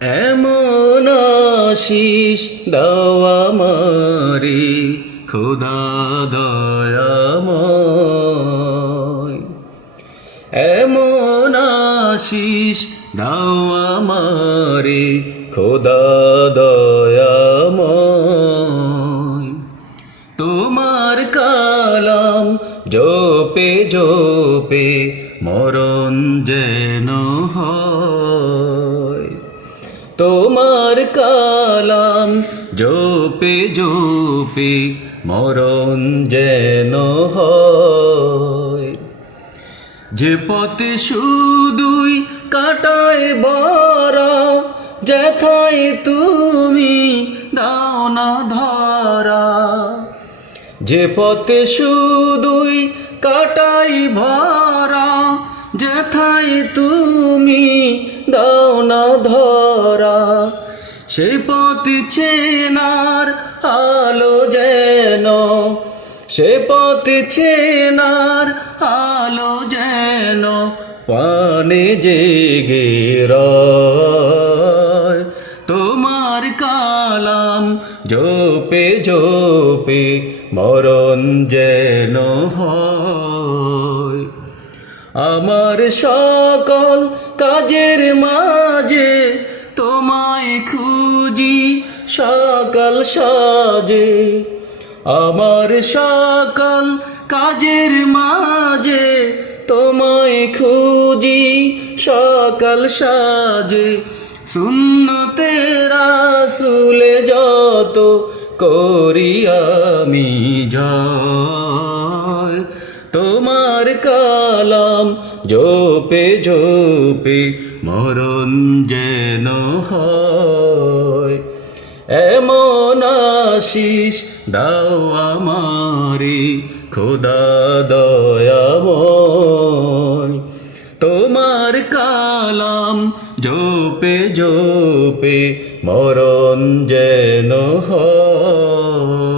এমন আশিস দাও আমারে খোদা দয়াময়, এমন আশিস দাও আমারে খোদা দয়াময়। তোমার কালাম জপে জপে মরণ যেন হয়, তোমার কালাম জপে জপে মরণ যেন হয়। যে পথে শুধুই কাটায় বরা, যেথায় তুমি দাও না ধরা। যে পথে শুধুই কাটাই ভরা, যেথায় তুমি দাও না ধরা। সেই পথ চেনার আলো যেন, সে পথ চেনার আলো যেন পানে জেগে রয়। তোমার কালাম জপে জপে মরণ যেন হয়। আমার সকল কাজের মাঝে তোমায় খুঁজি সকাল সাজে, আমার সকল কাজের মাঝে তোমায় খুঁজি সকাল সাজে। সুন্নতে রাসূলে যত করি আমি জয়, তোমার কালাম জপে জপে মরণ যেন হয়। এমন আশিস দাও আমারে খোদা দয়াময়, তোমার কালাম জপে জপে মরণ যেন হয়।